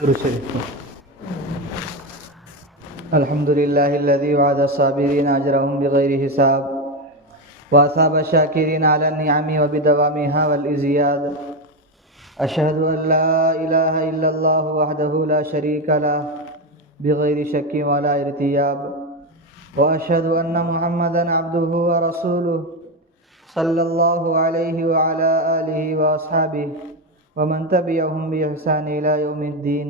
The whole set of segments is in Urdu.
درود شریف. الحمد لله الذي وعد الصابرين أجرهم بغير حساب وأثاب الشاكرين على النعم وبدوامها والإزياد. أشهد أن لا إله إلا الله وحده لا شريك له بغير شك ولا ارتياب. وأشهد أن محمدا عبده ورسوله صلى الله عليه وعلى آله وأصحابه ومن تبعهم بإحسان إلى يوم الدين.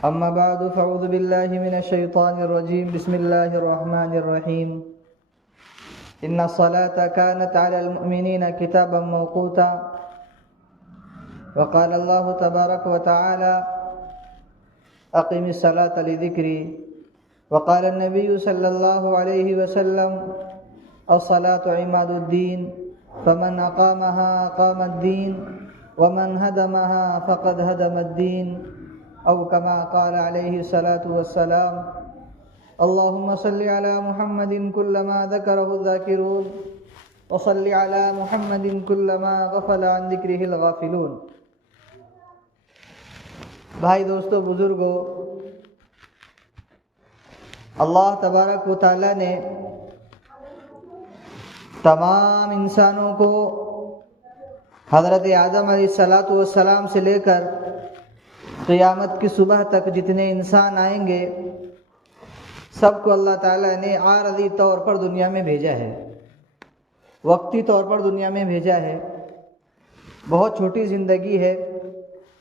أما بعد فأعوذ بالله من الشيطان الرجيم. بسم الله الرحمن الرحيم. إن الصلاة كانت على المؤمنين كتابا موقوتا. وقال الله تبارك وتعالى أقم الصلاة لذكري. وقال النبي صلى الله عليه وسلم الصلاة عماد الدين فمن أقامها أقام الدين ومن هدمها فقد هدم الدين أو كما قال عليه الصلاة والسلام. اللهم صل على محمد كلما ذكره الذاكرون وصل على محمد كلما غفل عن ذكره الغافلون. بھائی دوستو بزرگو، اللہ تبارک و تعالیٰ نے تمام انسانوں کو حضرت آدم علیہ السلام سے لے کر قیامت کی صبح تک جتنے انسان آئیں گے سب کو اللہ تعالیٰ نے عارضی طور پر دنیا میں بھیجا ہے، وقتی طور پر دنیا میں بھیجا ہے. بہت چھوٹی زندگی ہے،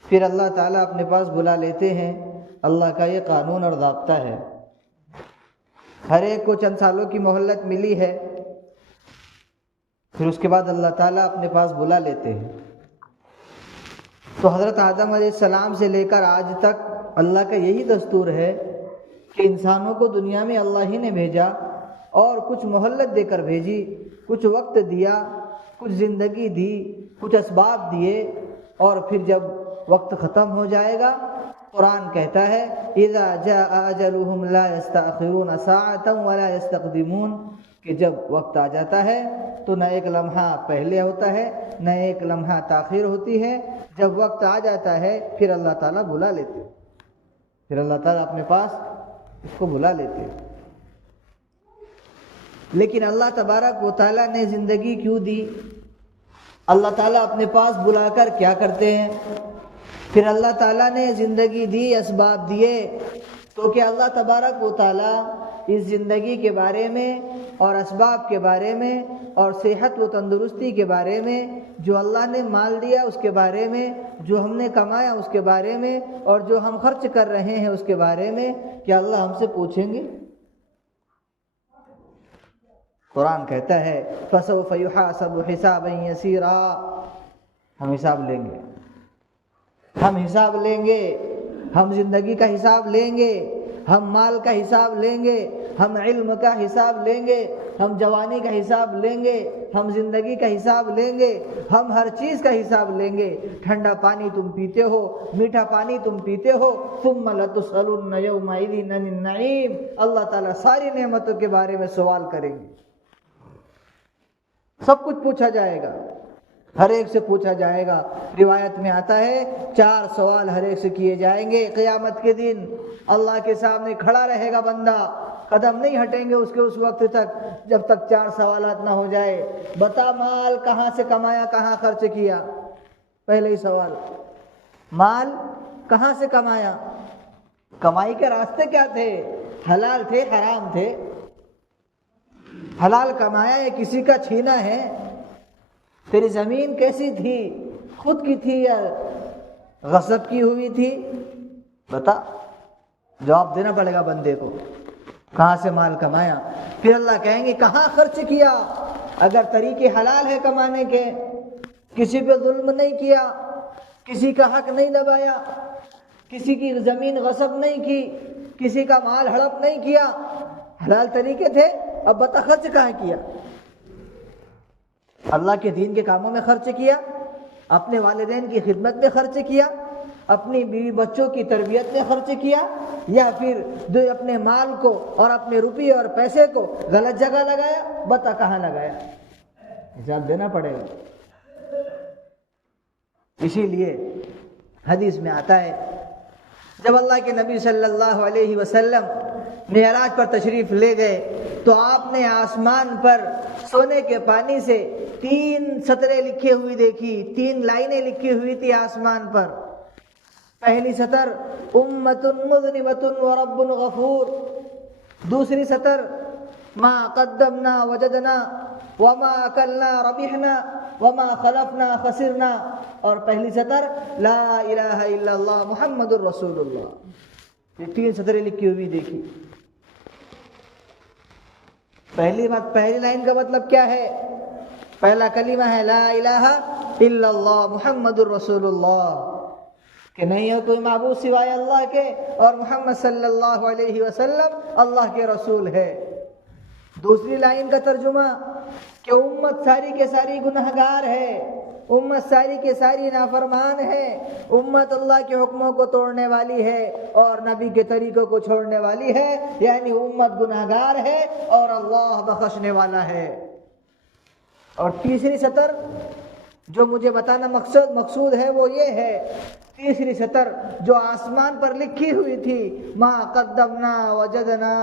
پھر اللہ تعالیٰ اپنے پاس بلا لیتے ہیں. اللہ کا یہ قانون اور ضابطہ ہے. ہر ایک کو چند سالوں کی مہلت ملی ہے، پھر اس کے بعد اللہ تعالیٰ اپنے پاس بلا لیتے ہیں. تو حضرت آدم علیہ السلام سے لے کر آج تک اللہ کا یہی دستور ہے کہ انسانوں کو دنیا میں اللہ ہی نے بھیجا اور کچھ مہلت دے کر بھیجی، کچھ وقت دیا، کچھ زندگی دی، کچھ اسباب دیے، اور پھر جب وقت ختم ہو جائے گا قرآن کہتا ہے اذا جاء اجلهم لا يستأخرون ساعة ولا يستقدمون، کہ جب وقت آ جاتا ہے تو نہ ایک لمحہ پہلے ہوتا ہے نہ ایک لمحہ تاخیر ہوتی ہے. جب وقت آ جاتا ہے پھر اللہ تعالیٰ بلا لیتے، پھر اللہ تعالیٰ اپنے پاس اس کو بلا لیتے. لیکن اللہ تبارک و تعالیٰ نے زندگی کیوں دی؟ اللہ تعالیٰ اپنے پاس بلا کر کیا کرتے ہیں؟ پھر اللہ تعالیٰ نے زندگی دی، اسباب دیے، تو کہ اللہ تبارک و تعالیٰ اس زندگی کے بارے میں اور اسباب کے بارے میں اور صحت و تندرستی کے بارے میں، جو اللہ نے مال دیا اس کے بارے میں، جو ہم نے کمایا اس کے بارے میں، اور جو ہم خرچ کر رہے ہیں اس کے بارے میں، کیا اللہ ہم سے پوچھیں گے؟ قرآن کہتا ہے فَسَوْفَ يُحَاسَبُ حِسَابًا يَسِيرًا. ہم حساب لیں گے، ہم حساب لیں گے، ہم زندگی کا حساب لیں گے، ہم مال کا حساب لیں گے، ہم علم کا حساب لیں گے، ہم جوانی کا حساب لیں گے، ہم زندگی کا حساب لیں گے، ہم ہر چیز کا حساب لیں گے. ٹھنڈا پانی تم پیتے ہو، میٹھا پانی تم پیتے ہو، ثم لتسألن یومئذ عن النعیم. اللہ تعالیٰ ساری نعمتوں کے بارے میں سوال کریں گے، سب کچھ پوچھا جائے گا، ہر ایک سے پوچھا جائے گا. روایت میں آتا ہے 4 سوال ہر ایک سے کیے جائیں گے. قیامت کے دن اللہ کے سامنے کھڑا رہے گا بندہ، قدم نہیں ہٹیں گے اس کے اس وقت تک جب تک 4 سوالات نہ ہو جائے. بتا مال کہاں سے کمایا، کہاں خرچ کیا؟ پہلے ہی سوال، مال کہاں سے کمایا؟ کمائی کے راستے کیا تھے؟ حلال تھے حرام تھے؟ حلال کمایا ہے کسی کا چھینا ہے؟ تیری زمین کیسی تھی، خود کی تھی یا غصب کی ہوئی تھی؟ بتا، جواب دینا پڑے گا بندے کو. کہاں سے مال کمایا؟ پھر اللہ کہیں گے کہاں خرچ کیا؟ اگر طریقے حلال ہے کمانے کے، کسی پہ ظلم نہیں کیا، کسی کا حق نہیں دبایا، کسی کی زمین غصب نہیں کی، کسی کا مال ہڑپ نہیں کیا، حلال طریقے تھے، اب بتا خرچ کہاں کیا؟ اللہ کے دین کے کاموں میں خرچ کیا، اپنے والدین کی خدمت میں خرچ کیا، اپنی بیوی بچوں کی تربیت میں خرچ کیا، یا پھر اپنے مال کو اور اپنے روپیے اور پیسے کو غلط جگہ لگایا؟ بتا کہاں لگایا؟ حساب دینا پڑے گا. اسی لیے حدیث میں آتا ہے جب اللہ کے نبی صلی اللہ علیہ وسلم معراج پر تشریف لے گئے تو آپ نے آسمان پر سونے کے پانی سے 3 سطریں لکھی ہوئی دیکھی، 3 لائنیں لکھی ہوئی تھی آسمان پر۔ پہلی سطر امۃ مذنبۃ ورب غفور، دوسری سطر ما قدمنا وجدنا وما اکلنا ربحنا وما خلفنا خسرنا، اور پہلی سطر لا الہ الا اللہ محمد الرسول اللہ۔ یہ 3 سطریں لکھی ہوئی دیکھی۔ پہلی لائن کا مطلب کیا ہے؟ پہلا کلمہ ہے لا الہ الا اللہ محمد الرسول اللہ، کہ نہیں ہے کوئی معبود سوائے اللہ کے، اور محمد صلی اللہ علیہ وسلم اللہ کے رسول ہے۔ دوسری لائن کا ترجمہ کہ امت ساری کے ساری گنہگار ہے، امت ساری کے ساری نافرمان ہے، امت اللہ کے حکموں کو توڑنے والی ہے اور نبی کے طریقوں کو چھوڑنے والی ہے، یعنی امت گنہگار ہے اور اللہ بخشنے والا ہے۔ اور تیسری سطر جو مجھے بتانا مقصود ہے وہ یہ ہے، تیسری سطر جو آسمان پر لکھی ہوئی تھی ما قدمنا وجدنا،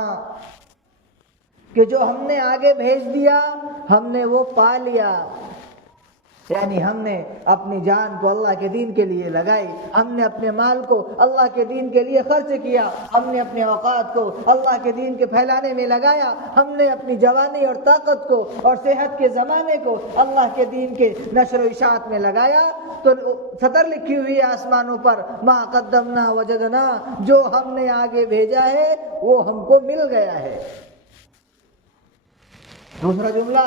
کہ جو ہم نے آگے بھیج دیا ہم نے وہ پا لیا، یعنی ہم نے اپنی جان کو اللہ کے دین کے لیے لگائی، ہم نے اپنے مال کو اللہ کے دین کے لیے خرچ کیا، ہم نے اپنے اوقات کو اللہ کے دین کے پھیلانے میں لگایا، ہم نے اپنی جوانی اور طاقت کو اور صحت کے زمانے کو اللہ کے دین کے نشر و اشاعت میں لگایا۔ تو سطر لکھی ہوئی آسمانوں پر ما قدمنا وجدنا، جو ہم نے آگے بھیجا ہے وہ ہم کو مل گیا ہے۔ دوسرا جملہ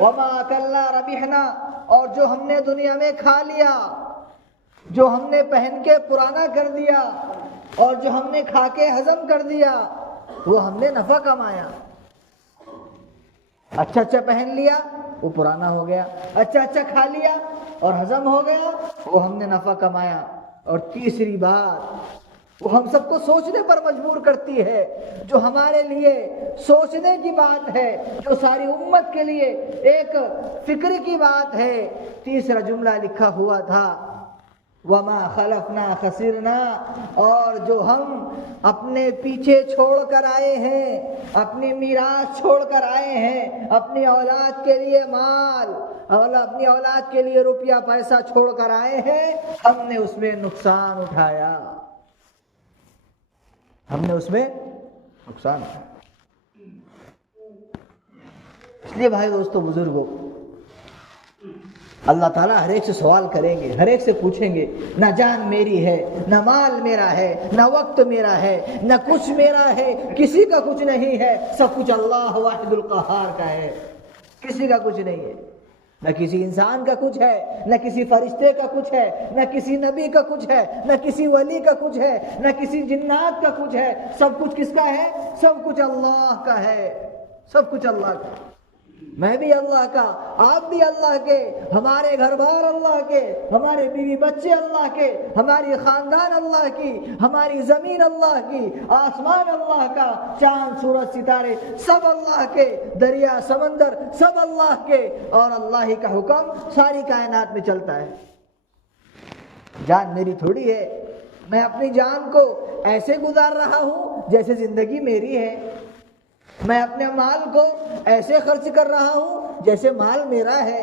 وما اکلنا ربحنا، اور جو ہم نے دنیا میں کھا لیا، جو ہم نے پہن کے پرانا کر دیا اور جو ہم نے کھا کے ہضم کر دیا وہ ہم نے نفع کمایا۔ اچھا پہن لیا وہ پرانا ہو گیا، اچھا کھا لیا اور ہضم ہو گیا وہ ہم نے نفع کمایا۔ اور تیسری بات وہ ہم سب کو سوچنے پر مجبور کرتی ہے، جو ہمارے لیے سوچنے کی بات ہے، جو ساری امت کے لیے ایک فکر کی بات ہے۔ تیسرا جملہ لکھا ہوا تھا وما خلفنا خسرنا، اور جو ہم اپنے پیچھے چھوڑ کر آئے ہیں، اپنی میراث چھوڑ کر آئے ہیں، اپنی اولاد کے لیے مال اور اپنی اولاد کے لیے روپیہ پیسہ چھوڑ کر آئے ہیں، ہم نے اس میں نقصان اٹھایا، ہم نے اس میں نقصان اٹھایا۔ اس لیے بھائی دوستو بزرگوں، اللہ تعالیٰ ہر ایک سے سوال کریں گے، ہر ایک سے پوچھیں گے، نہ جان میری ہے، نہ مال میرا ہے، نہ وقت میرا ہے، نہ کچھ میرا ہے، کسی کا کچھ نہیں ہے، سب کچھ اللہ واحد القہار کا ہے، کسی کا کچھ نہیں ہے، نہ کسی انسان کا کچھ ہے، نہ کسی فرشتے کا کچھ ہے، نہ کسی نبی کا کچھ ہے، نہ کسی ولی کا کچھ ہے، نہ کسی جنات کا کچھ ہے، سب کچھ کس کا ہے؟ سب کچھ اللہ کا ہے، سب کچھ اللہ کا۔ میں بھی اللہ کا، آپ بھی اللہ کے، ہمارے گھر بار اللہ کے، ہمارے بیوی بچے اللہ کے، ہماری خاندان اللہ کی، ہماری زمین اللہ کی، آسمان اللہ کا، چاند سورج ستارے سب اللہ کے، دریا سمندر سب اللہ کے، اور اللہ کا حکم ساری کائنات میں چلتا ہے۔ جان میری تھوڑی ہے، میں اپنی جان کو ایسے گزار رہا ہوں جیسے زندگی میری ہے، میں اپنے مال کو ایسے خرچ کر رہا ہوں جیسے مال میرا ہے۔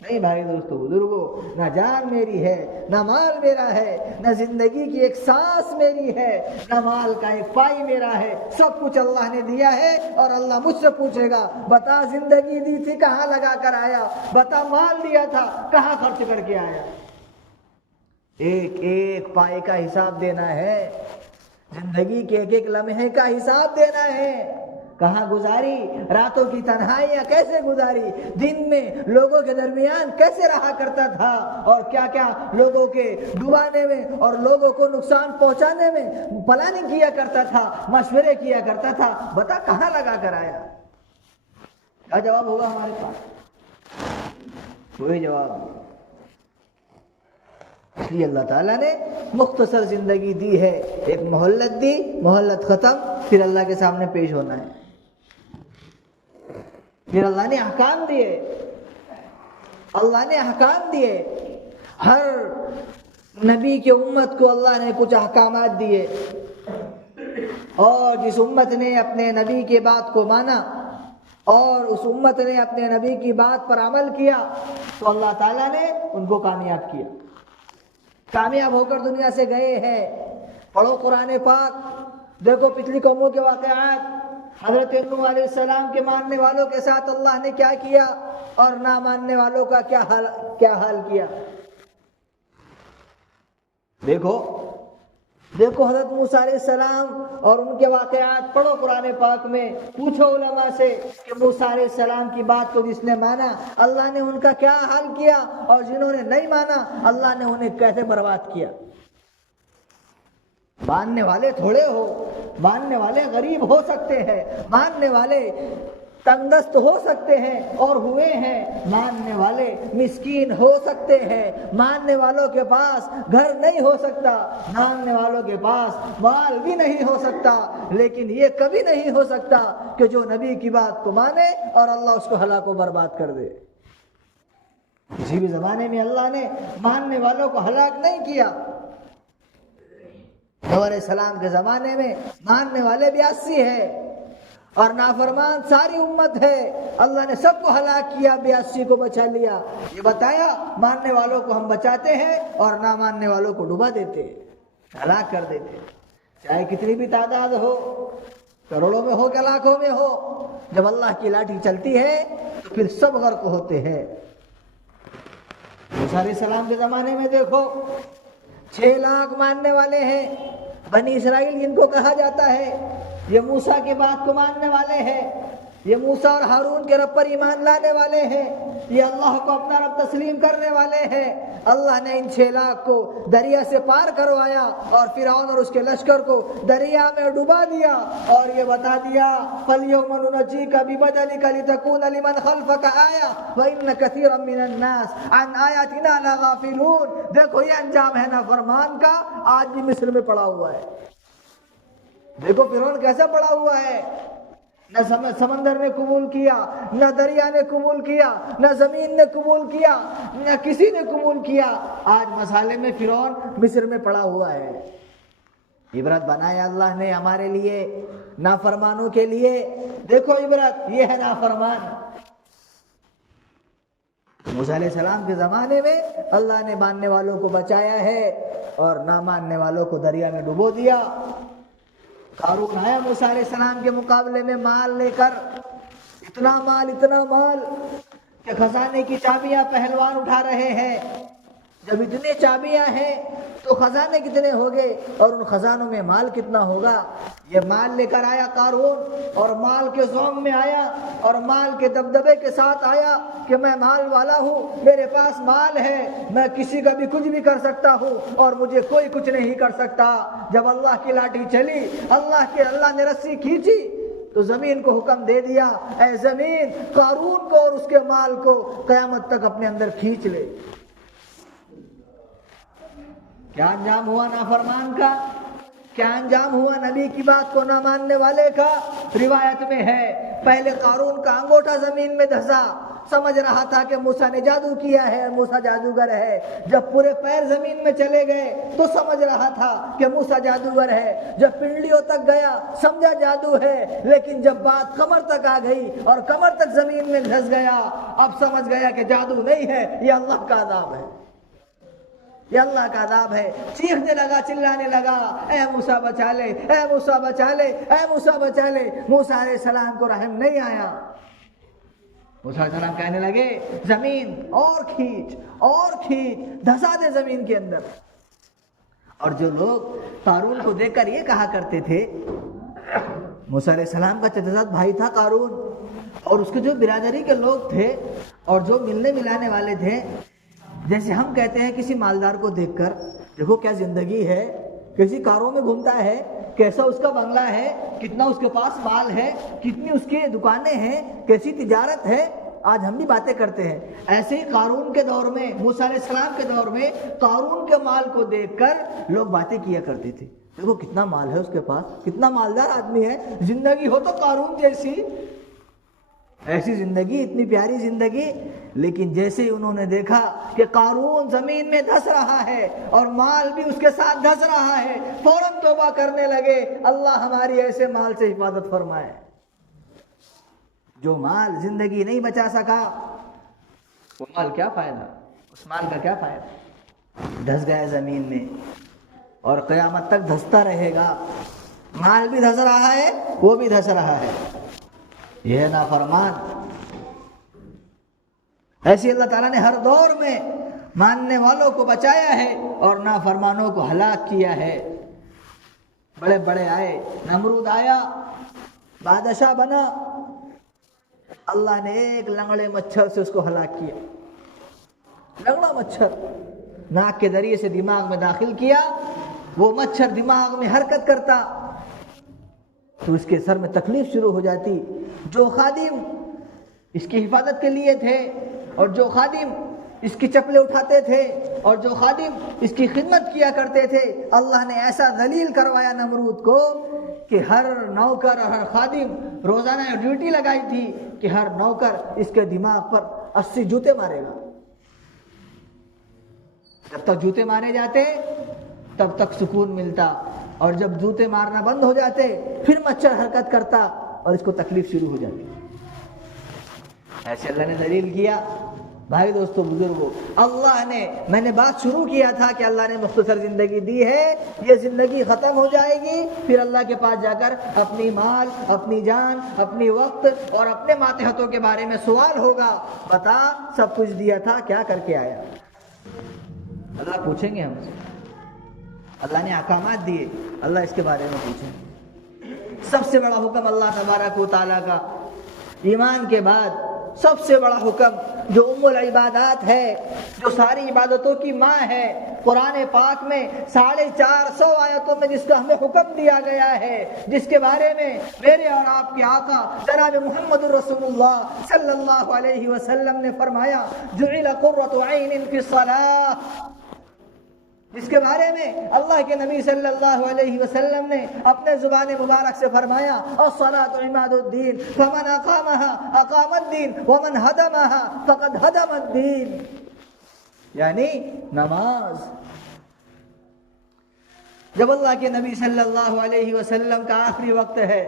نہیں بھائی دوستو بزرگوں، نہ جان میری ہے، نہ مال میرا ہے، نہ زندگی کی ایک سانس میری ہے، نہ مال کا ایک پائی میرا ہے، سب کچھ اللہ نے دیا ہے۔ اور اللہ مجھ سے پوچھے گا، بتا زندگی دی تھی کہاں لگا کر آیا، بتا مال دیا تھا کہاں خرچ کر کے آیا۔ ایک ایک پائی کا حساب دینا ہے، زندگی کے ایک ایک لمحے کا حساب دینا ہے۔ کہاں گزاری، راتوں کی تنہائیاں کیسے گزاری، دن میں لوگوں کے درمیان کیسے رہا کرتا تھا، اور کیا کیا لوگوں کے ڈبانے میں اور لوگوں کو نقصان پہنچانے میں پلاننگ کیا کرتا تھا، مشورے کیا کرتا تھا، بتا کہاں لگا کر آیا۔ کیا جواب ہوگا ہمارے پاس؟ وہی جواب۔ اس لیے اللہ تعالیٰ نے مختصر زندگی دی ہے، ایک مہلت دی، مہلت ختم، پھر اللہ کے سامنے پیش ہونا ہے۔ پھر اللہ نے احکام دیے، اللہ نے احکام دیے، ہر نبی کی امت کو اللہ نے کچھ احکامات دیے، اور جس امت نے اپنے نبی کی بات کو مانا اور اس امت نے اپنے نبی کی بات پر عمل کیا تو اللہ تعالیٰ نے ان کو کامیاب کیا، کامیاب ہو کر دنیا سے گئے ہیں۔ پڑھو قرآن پاک، دیکھو پچھلی قوموں کے واقعات، حضرت نوح علیہ السلام کے ماننے والوں کے ساتھ اللہ نے کیا کیا اور نہ ماننے والوں کا کیا حال کیا۔ دیکھو حضرت موسیٰ علیہ السلام اور ان کے واقعات، پڑھو قرآن پاک میں، پوچھو علماء سے کہ موسیٰ علیہ السلام کی بات کو جس نے مانا اللہ نے ان کا کیا حال کیا، اور جنہوں نے نہیں مانا اللہ نے انہیں کیسے برباد کیا۔ ماننے والے تھوڑے ہو، ماننے والے غریب ہو سکتے ہیں، ماننے والے تنگ دست ہو سکتے ہیں اور ہوئے ہیں، ماننے والے مسکین ہو سکتے ہیں، ماننے والوں کے پاس گھر نہیں ہو سکتا، ماننے والوں کے پاس مال بھی نہیں ہو سکتا، لیکن یہ کبھی نہیں ہو سکتا کہ جو نبی کی بات کو مانے اور اللہ اس کو ہلاک و برباد کر دے۔ کسی بھی زمانے میں اللہ نے ماننے والوں کو ہلاک نہیں کیا۔ نوح علیہ السلام کے زمانے میں ماننے والے 82 ہیں اور نافرمان ساری امت ہے، اللہ نے سب کو ہلاک کیا، 82 کو بچا لیا۔ یہ بتایا ماننے والوں کو ہم بچاتے ہیں اور نہ ماننے والوں کو ڈبا دیتے، ہلاک کر دیتے، چاہے کتنی بھی تعداد ہو، کروڑوں میں ہو کہ لاکھوں میں ہو، جب اللہ کی لاٹھی چلتی ہے تو پھر سب غرق ہوتے ہیں۔ موسیٰ علیہ السلام کے زمانے میں دیکھو 6 لاکھ ماننے والے ہیں، بنی اسرائیل جن کو کہا جاتا ہے، یہ موسیٰ کی بات کو ماننے والے ہیں، یہ موسیٰ اور ہارون کے رب پر ایمان لانے والے ہیں، یہ اللہ کو اپنا رب تسلیم کرنے والے ہیں۔ اللہ نے ان 6 لاکھ کو دریا سے پار کروایا اور فرعون اور اس کے لشکر کو دریا میں ڈبا دیا اور یہ بتا دیا فَالْيَوْمَ نُنَجِّيكَ بِبَدَنِكَ لِتَكُونَ لِمَنْ خَلْفَكَ آیَةً وَإِنَّ كَثِيرًا مِّنَ النَّاسِ عَنْ آیَاتِنَا لَغَافِلُونَ۔ دیکھو یہ انجام ہے نافرمان کا، آج بھی مصر میں پڑا ہوا ہے۔ دیکھو فرعون کیسا پڑا ہوا ہے، نہ سمندر نے قبول کیا، نہ دریا نے قبول کیا، نہ زمین نے قبول کیا، نہ کسی نے قبول کیا، آج مسالے میں فرعون مصر میں پڑا ہوا ہے۔ عبرت بنایا اللہ نے ہمارے لیے، نافرمانوں کے لیے۔ دیکھو عبرت، یہ ہے نافرمان۔ موسیٰ علیہ السلام کے زمانے میں اللہ نے ماننے والوں کو بچایا ہے اور نہ ماننے والوں کو دریا میں ڈبو دیا۔ قارون آیا موسیٰ علیہ السلام کے مقابلے میں مال لے کر، اتنا مال کہ خزانے کی چابیاں پہلوان اٹھا رہے ہیں۔ جب اتنی چابیاں ہیں تو خزانے کتنے ہوگے اور ان خزانوں میں مال کتنا ہوگا۔ یہ مال لے کر آیا قارون اور مال کے ذوق میں آیا اور مال کے دبدبے کے ساتھ آیا کہ میں مال والا ہوں، میرے پاس مال ہے، میں کسی کا بھی کچھ بھی کر سکتا ہوں اور مجھے کوئی کچھ نہیں کر سکتا۔ جب اللہ کی لاٹھی چلی، اللہ نے رسی کھینچی تو زمین کو حکم دے دیا، اے زمین قارون کو اور اس کے مال کو قیامت تک اپنے اندر کھینچ لے۔ کیا انجام ہوا نافرمان کا؟ کیا انجام ہوا نبی کی بات کو نہ ماننے والے کا؟ روایت میں ہے پہلے قارون کا انگوٹھا زمین میں دھسا، سمجھ رہا تھا کہ موسیٰ نے جادو کیا ہے، موسیٰ جادوگر ہے۔ جب پورے پیر زمین میں چلے گئے تو سمجھ رہا تھا کہ موسیٰ جادوگر ہے۔ جب پنڈلیوں تک گیا سمجھا جادو ہے، لیکن جب بات کمر تک آ گئی اور کمر تک زمین میں دھس گیا، اب سمجھ گیا کہ جادو نہیں ہے، یہ اللہ کا عذاب ہے، یہ اللہ کا عذاب ہے۔ چیخنے لگا، چلانے لگا، اے موسیٰ بچا لے، اے موسیٰ بچا لے، اے موسیٰ بچا لے۔ موسیٰ علیہ السلام کو رحم نہیں آیا۔ موسیٰ علیہ السلام کہنے لگے زمین اور کھینچ، دھسا دے زمین کے اندر۔ اور جو لوگ قارون کو دیکھ کر یہ کہا کرتے تھے، موسیٰ علیہ السلام کا چچزاد بھائی تھا قارون، اور اس کے جو برادری کے لوگ تھے اور جو ملنے ملانے والے تھے، جیسے ہم کہتے ہیں کسی مالدار کو دیکھ کر دیکھو کیا زندگی ہے، کیسی کاروں میں گھومتا ہے، کیسا اس کا بنگلہ ہے، کتنا اس کے پاس مال ہے، کتنی اس کی دکانیں ہیں، کیسی تجارت ہے، آج ہم بھی باتیں کرتے ہیں۔ ایسے ہی قارون کے دور میں، موسیٰ علیہ السلام کے دور میں قارون کے مال کو دیکھ کر لوگ باتیں کیا کرتے تھے، دیکھو کتنا مال ہے اس کے پاس، کتنا مالدار آدمی ہے، زندگی ہو تو قارون جیسی، ایسی زندگی، اتنی پیاری زندگی۔ لیکن جیسے ہی انہوں نے دیکھا کہ قارون زمین میں دھس رہا ہے اور مال بھی اس کے ساتھ دھس رہا ہے، فوراً توبہ کرنے لگے، اللہ ہماری ایسے مال سے حفاظت فرمائے۔ جو مال زندگی نہیں بچا سکا، وہ مال کیا فائدہ، اس مال کا کیا فائدہ؟ دھس گیا زمین میں اور قیامت تک دھستا رہے گا۔ مال بھی دھس رہا ہے، وہ بھی دھس رہا ہے، یہ نافرمان۔ ایسے اللہ تعالیٰ نے ہر دور میں ماننے والوں کو بچایا ہے اور نافرمانوں کو ہلاک کیا ہے۔ بڑے بڑے آئے، نمرود آیا، بادشاہ بنا، اللہ نے ایک لنگڑے مچھر سے اس کو ہلاک کیا۔ لنگڑا مچھر ناک کے ذریعے سے دماغ میں داخل کیا، وہ مچھر دماغ میں حرکت کرتا تو اس کے سر میں تکلیف شروع ہو جاتی۔ جو خادم اس کی حفاظت کے لیے تھے اور جو خادم اس کی چپلیں اٹھاتے تھے اور جو خادم اس کی خدمت کیا کرتے تھے، اللہ نے ایسا ذلیل کروایا نمرود کو کہ ہر نوکر اور ہر خادم روزانہ ڈیوٹی لگائی تھی کہ ہر نوکر اس کے دماغ پر 80 جوتے مارے گا۔ جب تک جوتے مارے جاتے تب تک سکون ملتا، اور جب جوتے مارنا بند ہو جاتے پھر مچھر حرکت کرتا اور اس کو تکلیف شروع ہو جاتی۔ ایسے اللہ نے ذلیل کیا۔ بھائی دوستو بزرگو، اللہ نے، میں نے بات شروع کیا تھا کہ اللہ نے مختصر زندگی دی ہے، یہ زندگی ختم ہو جائے گی، پھر اللہ کے پاس جا کر اپنی مال، اپنی جان، اپنی وقت اور اپنے ماتحتوں کے بارے میں سوال ہوگا، بتا سب کچھ دیا تھا کیا کر کے آیا؟ اللہ پوچھیں گے ہم سے۔ اللہ نے احکامات دیے، اللہ اس کے بارے میں پوچھیں۔ سب سے بڑا حکم اللہ تبارک و تعالیٰ کا ایمان کے بعد سب سے بڑا حکم جو ام العبادات ہے، جو ساری عبادتوں کی ماں ہے، قرآن پاک میں 450 آیتوں میں جس کا ہمیں حکم دیا گیا ہے، جس کے بارے میں میرے اور آپ کے آقا جناب محمد رسول اللہ صلی اللہ علیہ وسلم نے فرمایا جعل قرۃ عین فی الصلاۃ، جس کے بارے میں اللہ کے نبی صلی اللہ علیہ وسلم نے اپنے زبان مبارک سے فرمایا الصلاۃ عماد الدین فمن اقامها اقام الدین ومن هدمها فقد هدم الدین، یعنی نماز۔ جب اللہ کے نبی صلی اللہ علیہ وسلم کا آخری وقت ہے،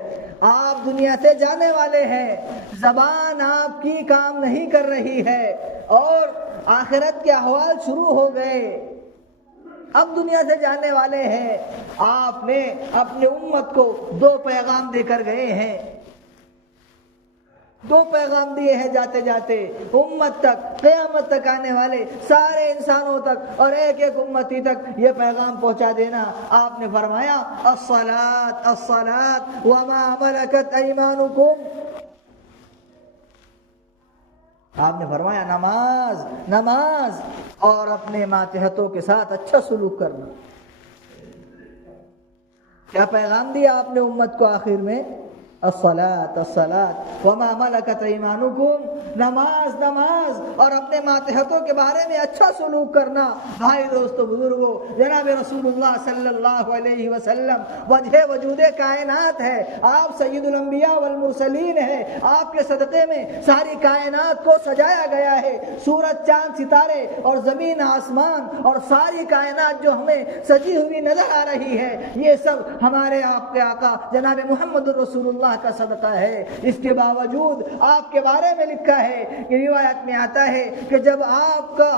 آپ دنیا سے جانے والے ہیں، زبان آپ کی کام نہیں کر رہی ہے اور آخرت کے احوال شروع ہو گئے، اب دنیا سے جانے والے ہیں، آپ نے اپنے امت کو 2 پیغام دے کر گئے ہیں، 2 پیغام دیے ہیں جاتے جاتے امت تک، قیامت تک آنے والے سارے انسانوں تک اور ایک ایک امتی تک یہ پیغام پہنچا دینا۔ آپ نے فرمایا الصلاۃ الصلاۃ وما ملکت ایمانکم، آپ نے فرمایا نماز نماز اور اپنے ماتحتوں کے ساتھ اچھا سلوک کرنا۔ کیا پیغام دیا آپ نے امت کو آخر میں؟ الصلاۃ الصلاۃ وما ملکت ایمانکم، نماز نماز اور اپنے ماتحتوں کے بارے میں اچھا سلوک کرنا۔ بھائی دوستو بزرگو، جناب رسول اللہ صلی اللہ علیہ وسلم وجہ وجود کائنات ہے، آپ سید الانبیاء والمرسلین ہیں، آپ کے صدقے میں ساری کائنات کو سجایا گیا ہے۔ سورج چاند ستارے اور زمین آسمان اور ساری کائنات جو ہمیں سجی ہوئی نظر آ رہی ہے، یہ سب ہمارے آپ کے آقا جناب محمد رسول اللہ کا صدقہ ہے۔ اس کے باوجود آپ کے بارے میں لکھا ہے کہ روایت میں آتا ہے کہ جب آپ کا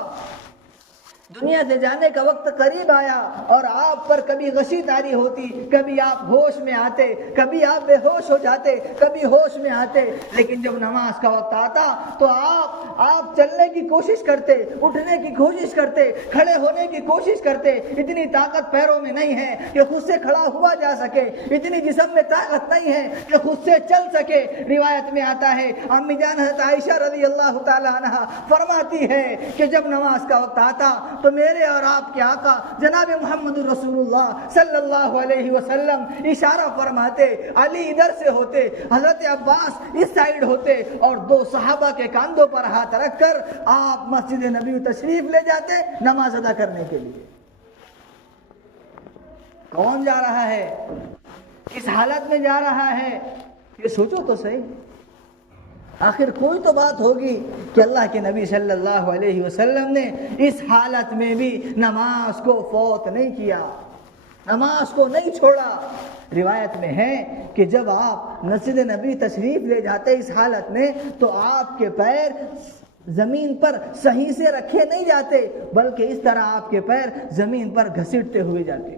دنیا سے جانے کا وقت قریب آیا اور آپ پر کبھی غشی طاری ہوتی، کبھی آپ ہوش میں آتے، کبھی آپ بے ہوش ہو جاتے، کبھی ہوش میں آتے، لیکن جب نماز کا وقت آتا تو آپ چلنے کی کوشش کرتے، اٹھنے کی کوشش کرتے، کھڑے ہونے کی کوشش کرتے، اتنی طاقت پیروں میں نہیں ہے کہ خود سے کھڑا ہوا جا سکے، اتنی جسم میں طاقت نہیں ہے کہ خود سے چل سکے۔ روایت میں آتا ہے امی جان حضرت عائشہ رضی اللہ تعالی عنہا فرماتی ہے کہ جب نماز کا وقت آتا تو میرے اور آپ کے آقا جناب محمد رسول اللہ صلی اللہ علیہ وسلم اشارہ فرماتے، علی ادھر سے ہوتے، حضرت عباس اس سائیڈ ہوتے اور 2 صحابہ کے کاندھوں پر ہاتھ رکھ کر آپ مسجد نبی تشریف لے جاتے نماز ادا کرنے کے لیے۔ کون جا رہا ہے؟ کس حالت میں جا رہا ہے؟ یہ سوچو تو صحیح۔ آخر کوئی تو بات ہوگی کہ اللہ کے نبی صلی اللہ علیہ وسلم نے اس حالت میں بھی نماز کو فوت نہیں کیا، نماز کو نہیں چھوڑا۔ روایت میں ہے کہ جب آپ مسجد نبی تشریف لے جاتے اس حالت میں تو آپ کے پیر زمین پر صحیح سے رکھے نہیں جاتے، بلکہ اس طرح آپ کے پیر زمین پر گھسیٹتے ہوئے جاتے۔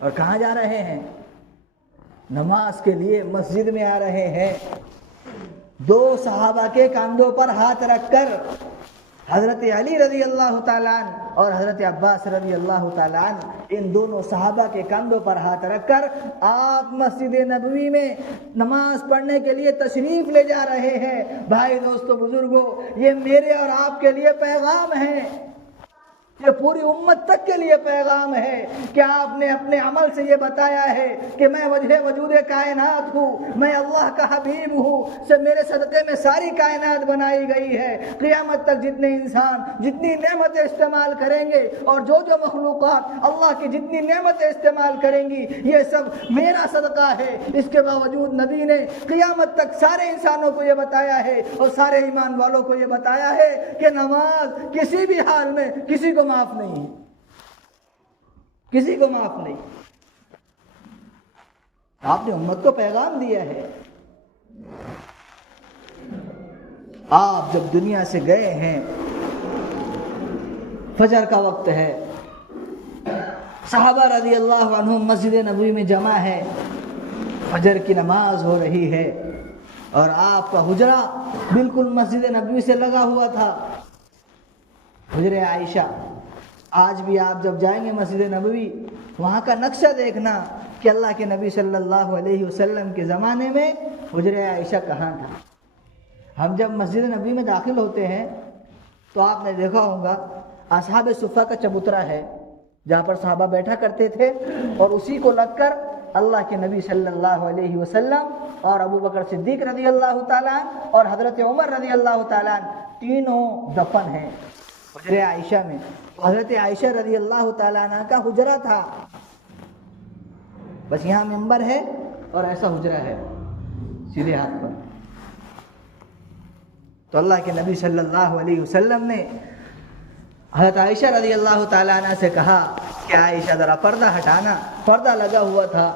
اور کہاں جا رہے ہیں؟ نماز کے لیے مسجد میں آ رہے ہیں۔ دو صحابہ کے کاندھوں پر ہاتھ رکھ کر حضرت علی رضی اللہ تعالیٰ عنہ اور حضرت عباس رضی اللہ تعالیٰ عنہ، ان دونوں صحابہ کے کاندھوں پر ہاتھ رکھ کر آپ مسجد نبوی میں نماز پڑھنے کے لیے تشریف لے جا رہے ہیں۔ بھائی دوستو بزرگوں، یہ میرے اور آپ کے لیے پیغام ہے، یہ پوری امت تک کے لیے پیغام ہے کہ آپ نے اپنے عمل سے یہ بتایا ہے کہ میں وجہ وجود کائنات ہوں، میں اللہ کا حبیب ہوں، میرے صدقے میں ساری کائنات بنائی گئی ہے۔ قیامت تک جتنے انسان جتنی نعمتیں استعمال کریں گے اور جو مخلوقات اللہ کی جتنی نعمتیں استعمال کریں گی، یہ سب میرا صدقہ ہے۔ اس کے باوجود نبی نے قیامت تک سارے انسانوں کو یہ بتایا ہے اور سارے ایمان والوں کو یہ بتایا ہے کہ نماز کسی بھی حال میں کسی کو معاف نہیں، کسی کو معاف نہیں۔ آپ نے امت کو پیغام دیا ہے۔ آپ جب دنیا سے گئے ہیں، فجر کا وقت ہے، صحابہ رضی اللہ عنہم مسجد نبوی میں جمع ہے، فجر کی نماز ہو رہی ہے اور آپ کا حجرہ بالکل مسجد نبوی سے لگا ہوا تھا، حجرہ عائشہ۔ آج بھی آپ جب جائیں گے مسجد نبوی، وہاں کا نقشہ دیکھنا کہ اللہ کے نبی صلی اللہ علیہ وسلم کے زمانے میں حجرہ عائشہ کہاں تھا۔ ہم جب مسجد نبوی میں داخل ہوتے ہیں تو آپ نے دیکھا ہوگا اصحاب صفہ کا چبوترا ہے، جہاں پر صحابہ بیٹھا کرتے تھے، اور اسی کو لگ کر اللہ کے نبی صلی اللہ علیہ وسلم اور ابو بکر صدیق رضی اللہ تعالیٰ اور حضرت عمر رضی اللہ تعالیٰ تینوں دفن ہیں حجرہ عائشہ میں۔ حضرت عائشہ رضی اللہ تعالیٰ عنہ کا حجرہ تھا، بس یہاں منبر ہے اور ایسا حجرہ ہے سیدھے ہاتھ پر۔ تو اللہ کے نبی صلی اللہ علیہ وسلم نے حضرت عائشہ رضی اللہ تعالیٰ عنہ سے کہا کہ عائشہ ذرا پردہ ہٹانا۔ پردہ لگا ہوا تھا،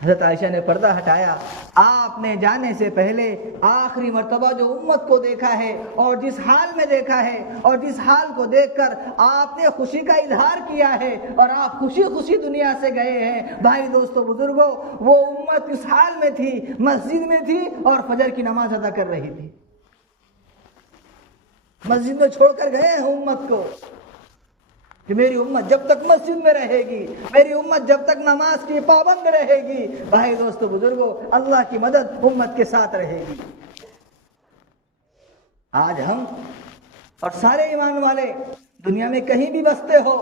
حضرت عائشہ نے پردہ ہٹایا۔ آپ نے جانے سے پہلے آخری مرتبہ جو امت کو دیکھا ہے اور جس حال میں دیکھا ہے اور جس حال کو دیکھ کر آپ نے خوشی کا اظہار کیا ہے اور آپ خوشی خوشی دنیا سے گئے ہیں۔ بھائی دوستو بزرگوں، وہ امت اس حال میں تھی، مسجد میں تھی اور فجر کی نماز ادا کر رہی تھی۔ مسجد میں چھوڑ کر گئے ہیں امت کو کہ میری امت جب تک مسجد میں رہے گی، میری امت جب تک نماز کی پابند رہے گی، بھائی دوستو بزرگوں، اللہ کی مدد امت کے ساتھ رہے گی۔ آج ہم اور سارے ایمان والے دنیا میں کہیں بھی بستے ہو،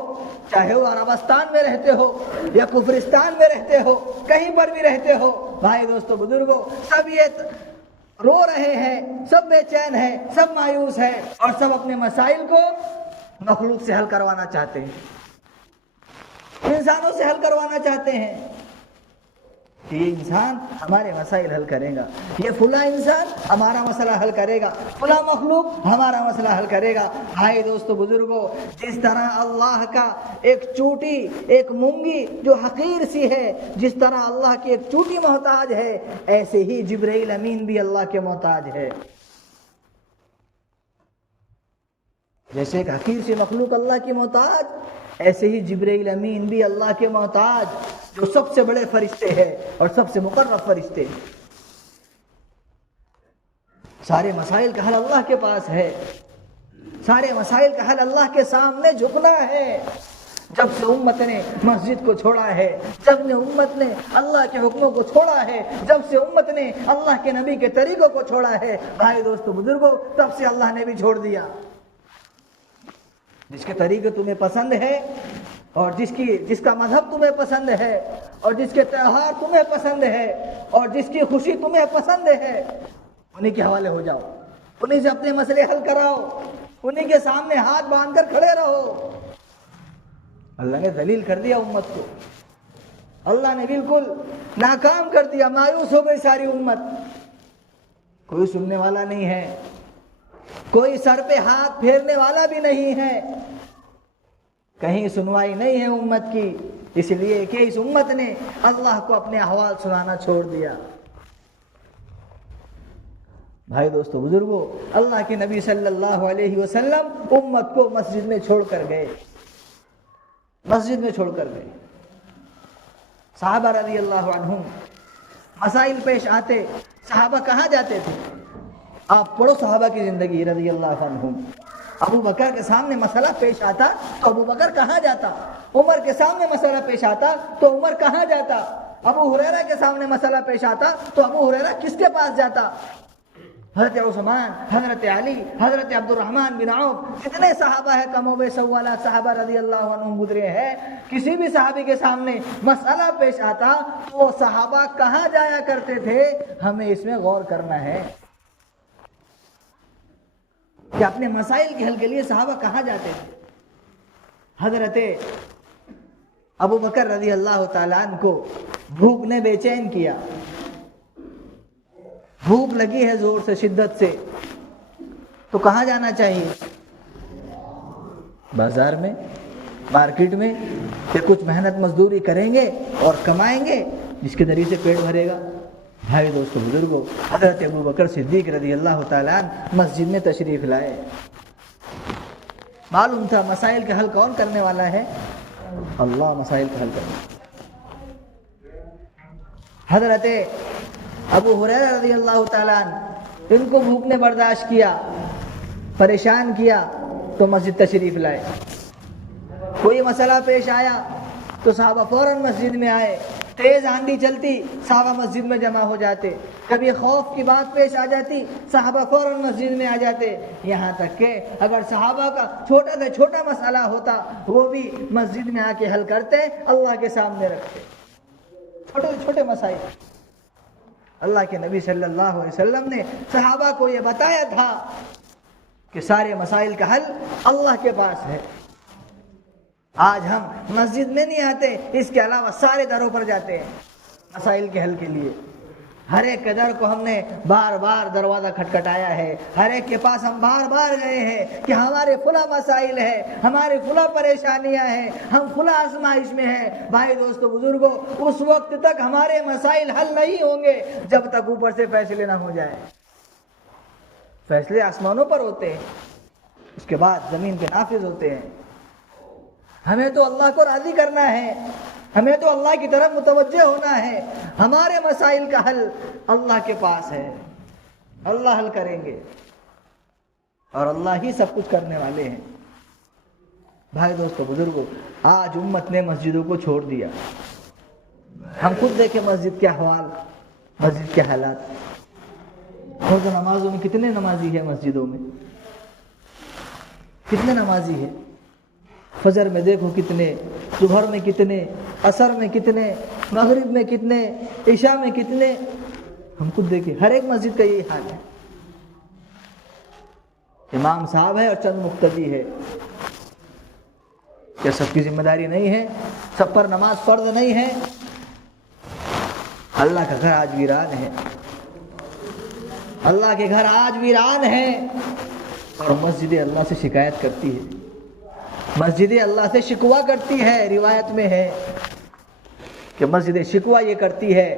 چاہے وہ عربستان میں رہتے ہو یا کفرستان میں رہتے ہو، کہیں پر بھی رہتے ہو، بھائی دوستو بزرگوں، سب یہ رو رہے ہیں، سب بے چین ہیں، سب مایوس ہیں اور سب اپنے مسائل کو مخلوق سے حل کروانا چاہتے ہیں، انسانوں سے حل کروانا چاہتے ہیں کہ یہ انسان ہمارے مسائل حل کرے گا، یہ فلاں انسان ہمارا مسئلہ حل کرے گا، فلاں مخلوق ہمارا مسئلہ حل کرے گا۔ بھائی دوستو بزرگوں، جس طرح اللہ کا ایک چوٹی، ایک مونگی جو حقیر سی ہے، جس طرح اللہ کی ایک چوٹی محتاج ہے، ایسے ہی جبرائیل امین بھی اللہ کے محتاج ہے۔ جیسے ایک حقیر سی مخلوق اللہ کی محتاج، ایسے ہی جبرائیل امین بھی اللہ کے محتاج، جو سب سے بڑے فرشتے ہیں اور سب سے مقرب فرشتے۔ سارے مسائل کا حل اللہ کے پاس ہے، سارے مسائل کا حل اللہ کے سامنے جھکنا ہے۔ جب سے امت نے مسجد کو چھوڑا ہے، جب نے امت نے اللہ کے حکموں کو چھوڑا ہے، جب سے امت نے اللہ کے نبی کے طریقوں کو چھوڑا ہے، بھائی دوستو بزرگوں، تب سے اللہ نے بھی چھوڑ دیا۔ جس کے طریقے تمہیں پسند ہے اور جس کا مذہب تمہیں پسند ہے اور جس کے تہوار تمہیں پسند ہے اور جس کی خوشی تمہیں پسند ہے، انہیں کے حوالے ہو جاؤ، انہیں سے اپنے مسئلے حل کراؤ، انہیں کے سامنے ہاتھ باندھ کر کھڑے رہو۔ اللہ نے ذلیل کر دیا امت کو، اللہ نے بالکل ناکام کر دیا، مایوس ہو گئی ساری امت۔ کوئی سننے والا نہیں ہے، کوئی سر پہ ہاتھ پھیرنے والا بھی نہیں ہے، کہیں سنوائی نہیں ہے امت کی، اس لیے کہ اس امت نے اللہ کو اپنے احوال سنانا چھوڑ دیا۔ بھائی دوستو بزرگوں، اللہ کے نبی صلی اللہ علیہ وسلم امت کو مسجد میں چھوڑ کر گئے، مسجد میں چھوڑ کر گئے۔ صحابہ رضی اللہ عنہم مسائل پیش آتے، صحابہ کہاں جاتے تھے؟ آپ پڑھو صحابہ کی زندگی رضی اللہ عنہم۔ ابو بکر کے سامنے مسئلہ پیش آتا تو ابو بکر کہاں جاتا؟ عمر کے سامنے مسئلہ پیش آتا تو عمر کہاں جاتا؟ ابو ہریرہ کے سامنے مسئلہ پیش آتا تو ابو ہریرہ کس کے پاس جاتا؟ حضرت عثمان، حضرت علی، حضرت عبد الرحمن بن عوف، کتنے صحابہ ہیں، کم و بیش سوالہ صحابہ رضی اللہ عنہم گزرے ہیں۔ کسی بھی صحابی کے سامنے مسئلہ پیش آتا تو صحابہ کہاں جایا کرتے تھے؟ ہمیں اس میں غور کرنا ہے کہ اپنے مسائل کے حل کے لیے صحابہ کہاں جاتے تھے۔ حضرت ابو بکر رضی اللہ تعالیٰ عنہ کو بھوک نے بے چین کیا، بھوک لگی ہے زور سے، شدت سے، تو کہاں جانا چاہیے؟ بازار میں، مارکیٹ میں، کہ کچھ محنت مزدوری کریں گے اور کمائیں گے جس کے ذریعے سے پیٹ بھرے گا۔ بھائی دوستو بزرگوں، حضرت ابو بکر صدیق رضی اللہ تعالیٰ عنہ مسجد میں تشریف لائے۔ معلوم تھا مسائل کا حل کون کرنے والا ہے؟ اللہ مسائل کا حل کرنے۔ حضرت ابو ہریرہ رضی اللہ تعالیٰ عنہ، ان کو بھوک نے برداشت کیا، پریشان کیا تو مسجد تشریف لائے۔ کوئی مسئلہ پیش آیا تو صحابہ فوراً مسجد میں آئے، تیز آندھی چلتی صحابہ مسجد میں جمع ہو جاتے، کبھی خوف کی بات پیش آ جاتی صحابہ فوراً مسجد میں آ جاتے، یہاں تک کہ اگر صحابہ کا چھوٹا سے چھوٹا مسئلہ ہوتا وہ بھی مسجد میں آ کے حل کرتے، اللہ کے سامنے رکھتے۔ چھوٹے سے چھوٹے مسائل اللہ کے نبی صلی اللہ علیہ وسلم نے صحابہ کو یہ بتایا تھا کہ سارے مسائل کا حل اللہ کے پاس ہے۔ آج ہم مسجد میں نہیں آتے، اس کے علاوہ سارے دروں پر جاتے ہیں مسائل کے حل کے لیے۔ ہر ایک کے در کو ہم نے بار بار دروازہ کھٹکھٹایا ہے، ہر ایک کے پاس ہم بار بار گئے ہیں کہ ہمارے فلاں مسائل ہیں، ہمارے فلاں پریشانیاں ہیں، ہم فلاں آزمائش میں ہیں۔ بھائی دوستو بزرگوں، اس وقت تک ہمارے مسائل حل نہیں ہوں گے جب تک اوپر سے فیصلے نہ ہو جائے۔ فیصلے آسمانوں پر ہوتے ہیں، اس کے بعد زمین پہ نافذ ہوتے ہیں۔ ہمیں تو اللہ کو راضی کرنا ہے، ہمیں تو اللہ کی طرف متوجہ ہونا ہے۔ ہمارے مسائل کا حل اللہ کے پاس ہے، اللہ حل کریں گے اور اللہ ہی سب کچھ کرنے والے ہیں۔ بھائی دوستو بزرگوں، آج امت نے مسجدوں کو چھوڑ دیا۔ ہم خود دیکھیں مسجد کے احوال، مسجد کے حالات۔ روزہ نمازوں میں کتنے نمازی ہیں مسجدوں میں؟ کتنے نمازی ہیں؟ فجر میں دیکھو کتنے، ظہر میں کتنے، عصر میں کتنے، مغرب میں کتنے، عشاء میں کتنے۔ ہم خود دیکھیں، ہر ایک مسجد کا یہی حال ہے۔ امام صاحب ہے اور چند مقتدی ہے، کیا سب کی ذمہ داری نہیں ہے؟ سب پر نماز فرض نہیں ہے؟ اللہ کا گھر آج ویران ہے، اللہ کے گھر آج ویران ہے، اور مسجد اللہ سے شکایت کرتی ہے، مسجد اللہ سے شکوہ کرتی ہے۔ روایت میں ہے کہ مسجد شکوہ یہ کرتی ہے،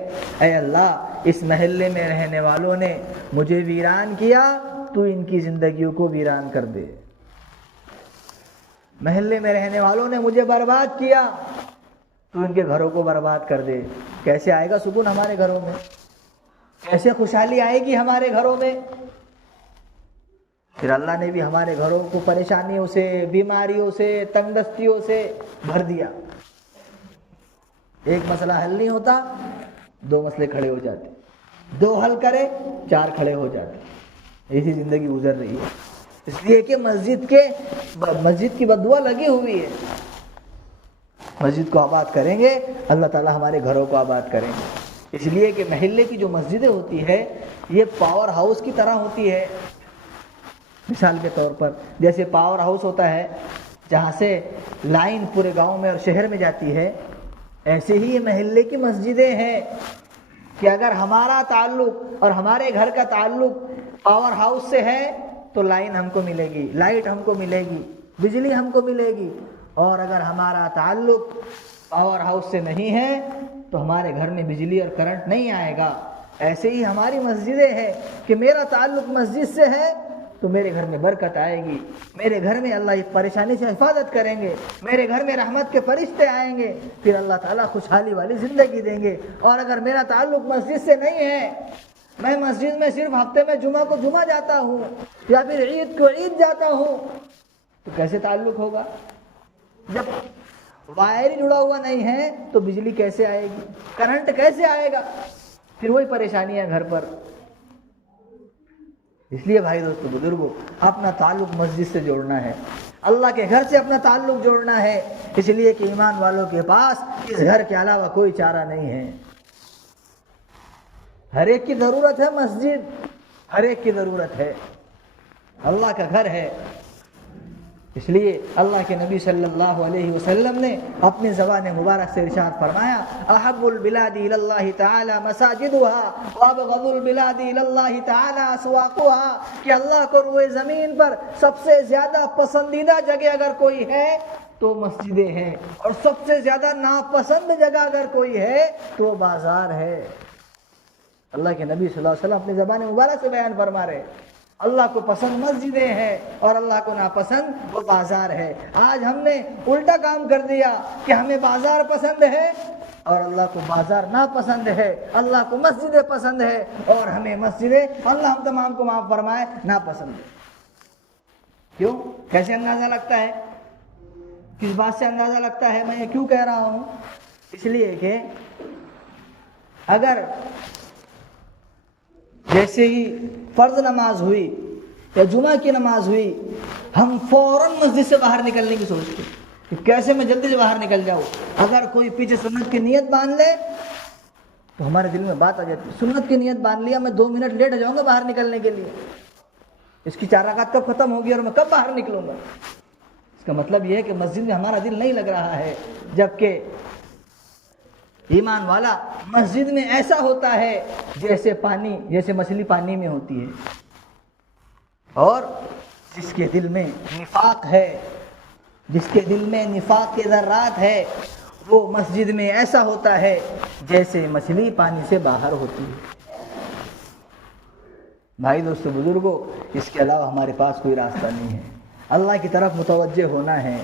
اے اللہ اس محلے میں رہنے والوں نے مجھے ویران کیا، تو ان کی زندگیوں کو ویران کر دے۔ محلے میں رہنے والوں نے مجھے برباد کیا، تو ان کے گھروں کو برباد کر دے۔ کیسے آئے گا سکون ہمارے گھروں میں؟ کیسے خوشحالی آئے گی ہمارے گھروں میں؟ پھر اللہ نے بھی ہمارے گھروں کو پریشانیوں سے، بیماریوں سے، تنگ دستیوں سے بھر دیا۔ ایک مسئلہ حل نہیں ہوتا، دو مسئلے کھڑے ہو جاتے، دو حل کرے چار کھڑے ہو جاتے۔ ایسی زندگی گزر رہی ہے، اس لیے کہ مسجد کی بددعا لگی ہوئی ہے۔ مسجد کو آباد کریں گے، اللہ تعالی ہمارے گھروں کو آباد کریں گے۔ اس لیے کہ محلے کی جو مسجدیں ہوتی ہے یہ پاور ہاؤس کی طرح ہوتی ہے۔ مثال کے طور پر جیسے پاور ہاؤس ہوتا ہے جہاں سے لائن پورے گاؤں میں اور شہر میں جاتی ہے، ایسے ہی یہ محلے کی مسجدیں ہیں۔ کہ اگر ہمارا تعلق اور ہمارے گھر کا تعلق پاور ہاؤس سے ہے تو لائن ہم کو ملے گی، لائٹ ہم کو ملے گی، بجلی ہم کو ملے گی، اور اگر ہمارا تعلق پاور ہاؤس سے نہیں ہے تو ہمارے گھر میں بجلی اور کرنٹ نہیں آئے گا۔ ایسے ہی ہماری مسجدیں ہیں کہ میرا تعلق مسجد سے ہے تو میرے گھر میں برکت آئے گی، میرے گھر میں اللہ اس پریشانی سے حفاظت کریں گے، میرے گھر میں رحمت کے فرشتے آئیں گے، پھر اللہ تعالیٰ خوشحالی والی زندگی دیں گے۔ اور اگر میرا تعلق مسجد سے نہیں ہے، میں مسجد میں صرف ہفتے میں جمعہ کو جمعہ جاتا ہوں یا پھر عید کو عید جاتا ہوں، تو کیسے تعلق ہوگا؟ جب وائر ہی جڑا ہوا نہیں ہے تو بجلی کیسے آئے گی، کرنٹ کیسے آئے گا؟ پھر وہی پریشانیاں گھر پر۔ اس لیے بھائی دوستو بزرگوں، اپنا تعلق مسجد سے جوڑنا ہے، اللہ کے گھر سے اپنا تعلق جوڑنا ہے، اس لیے کہ ایمان والوں کے پاس اس گھر کے علاوہ کوئی چارہ نہیں ہے۔ ہر ایک کی ضرورت ہے مسجد، ہر ایک کی ضرورت ہے، اللہ کا گھر ہے۔ اس لیے اللہ کے نبی صلی اللہ علیہ وسلم نے اپنی زبان مبارک سے ارشاد فرمایا، احب البلاد الی اللہ تعالی مساجدها وابغض البلاد الی اللہ تعالی اسواقها، کہ اللہ کو روئے زمین پر سب سے زیادہ پسندیدہ جگہ اگر کوئی ہے تو مسجدیں ہیں، اور سب سے زیادہ ناپسند جگہ اگر کوئی ہے تو وہ بازار ہے۔ اللہ کے نبی صلی اللہ علیہ وسلم اپنی زبان مبارک سے بیان فرما رہے ہیں، اللہ کو پسند مسجدیں ہیں اور اللہ کو ناپسند وہ بازار ہے۔ آج ہم نے الٹا کام کر دیا کہ ہمیں بازار پسند ہے اور اللہ کو بازار ناپسند ہے، اللہ کو مسجدیں پسند ہے اور ہمیں مسجدیں، اللہ ہم تمام کو معاف فرمائے، ناپسند ہے۔ کیوں؟ کیسے اندازہ لگتا ہے؟ کس بات سے اندازہ لگتا ہے؟ میں یہ کیوں کہہ رہا ہوں؟ اس لیے کہ اگر جیسے ہی فرض نماز ہوئی یا جمعہ کی نماز ہوئی، ہم فوراً مسجد سے باہر نکلنے کی سوچتے کہ کیسے میں جلدی سے باہر نکل جاؤں۔ اگر کوئی پیچھے سنت کی نیت باندھ لے تو ہمارے دل میں بات آ جاتی ہے، سنت کی نیت باندھ لیا، میں 2 منٹ لیٹ ہو جاؤں گا باہر نکلنے کے لیے، اس کی 4 رکعت کب ختم ہوگی اور میں کب باہر نکلوں گا؟ اس کا مطلب یہ ہے کہ مسجد میں ہمارا دل نہیں لگ رہا ہے، جبکہ ایمان والا مسجد میں ایسا ہوتا ہے جیسے مچھلی پانی میں ہوتی ہے، اور جس کے دل میں نفاق ہے، جس کے دل میں نفاق کے ذرات ہے، وہ مسجد میں ایسا ہوتا ہے جیسے مچھلی پانی سے باہر ہوتی ہے۔ بھائی دوستو بزرگوں، اس کے علاوہ ہمارے پاس کوئی راستہ نہیں ہے، اللہ کی طرف متوجہ ہونا ہے۔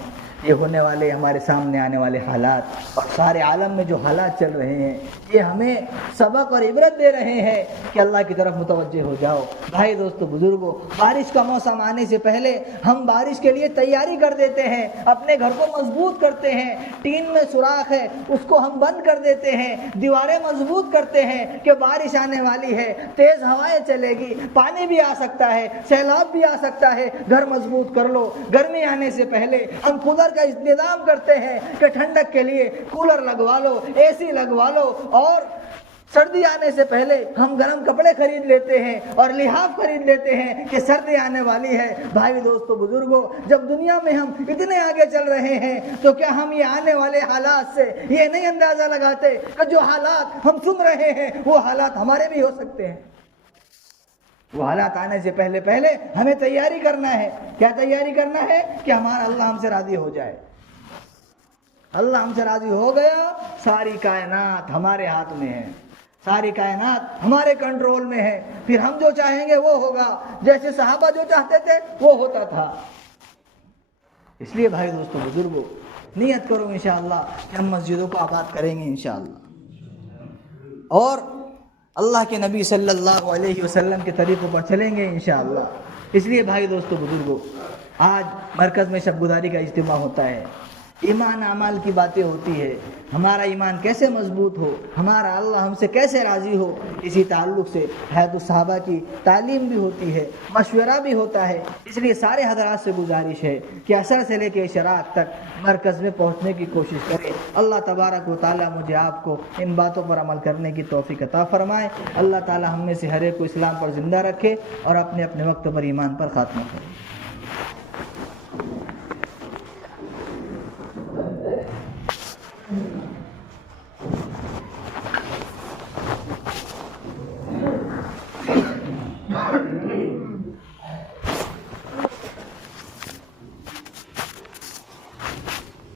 یہ ہونے والے ہمارے سامنے آنے والے حالات اور سارے عالم میں جو حالات چل رہے ہیں، یہ ہمیں سبق اور عبرت دے رہے ہیں کہ اللہ کی طرف متوجہ ہو جاؤ۔ بھائی دوستو بزرگوں، بارش کا موسم آنے سے پہلے ہم بارش کے لیے تیاری کر دیتے ہیں، اپنے گھر کو مضبوط کرتے ہیں، ٹین میں سوراخ ہے اس کو ہم بند کر دیتے ہیں، دیواریں مضبوط کرتے ہیں کہ بارش آنے والی ہے، تیز ہوائیں چلے گی، پانی بھی آ سکتا ہے، سیلاب بھی آ سکتا ہے، گھر مضبوط کر لو۔ گرمی آنے سے پہلے ہم کولر کا انتظام کرتے ہیں کہ ٹھنڈک کے لیے کولر لگوا لو، اے سی لگوا لو، اور سردی آنے سے پہلے ہم گرم کپڑے خرید لیتے ہیں اور لحاف خرید لیتے ہیں کہ سردی آنے والی ہے۔ بھائی دوستو بزرگوں، جب دنیا میں ہم اتنے آگے چل رہے ہیں تو کیا ہم یہ آنے والے حالات سے یہ نہیں اندازہ لگاتے کہ جو حالات ہم سن رہے ہیں وہ حالات ہمارے بھی ہو سکتے ہیں؟ وہ حالات آنے سے پہلے ہمیں تیاری کرنا ہے۔ کیا تیاری کرنا ہے؟ کہ ہمارا اللہ ہم سے راضی ہو جائے۔ اللہ ہم سے راضی ہو گیا، ساری کائنات ہمارے ہاتھ میں ہے، ساری کائنات ہمارے کنٹرول میں ہے، پھر ہم جو چاہیں گے وہ ہوگا، جیسے صحابہ جو چاہتے تھے وہ ہوتا تھا۔ اس لیے بھائی دوستو بزرگوں، نیت کرو انشاءاللہ کہ ہم مسجدوں کو آباد کریں گے انشاءاللہ، اور اللہ کے نبی صلی اللہ علیہ وسلم کے طریقوں پر چلیں گے انشاءاللہ۔ اس لیے بھائی دوستو بزرگوں، آج مرکز میں شب گزاری کا اجتماع ہوتا ہے، ایمان اعمال کی باتیں ہوتی ہے، ہمارا ایمان کیسے مضبوط ہو، ہمارا اللہ ہم سے کیسے راضی ہو، اسی تعلق سے حیات الصحابہ کی تعلیم بھی ہوتی ہے، مشورہ بھی ہوتا ہے۔ اس لیے سارے حضرات سے گزارش ہے کہ عصر سے لے کے اشراق تک مرکز میں پہنچنے کی کوشش کریں۔ اللہ تبارک و تعالیٰ مجھے آپ کو ان باتوں پر عمل کرنے کی توفیق عطا فرمائے۔ اللہ تعالیٰ ہم میں سے ہر ایک کو اسلام پر زندہ رکھے اور اپنے اپنے وقت پر ایمان پر خاتمہ کرے۔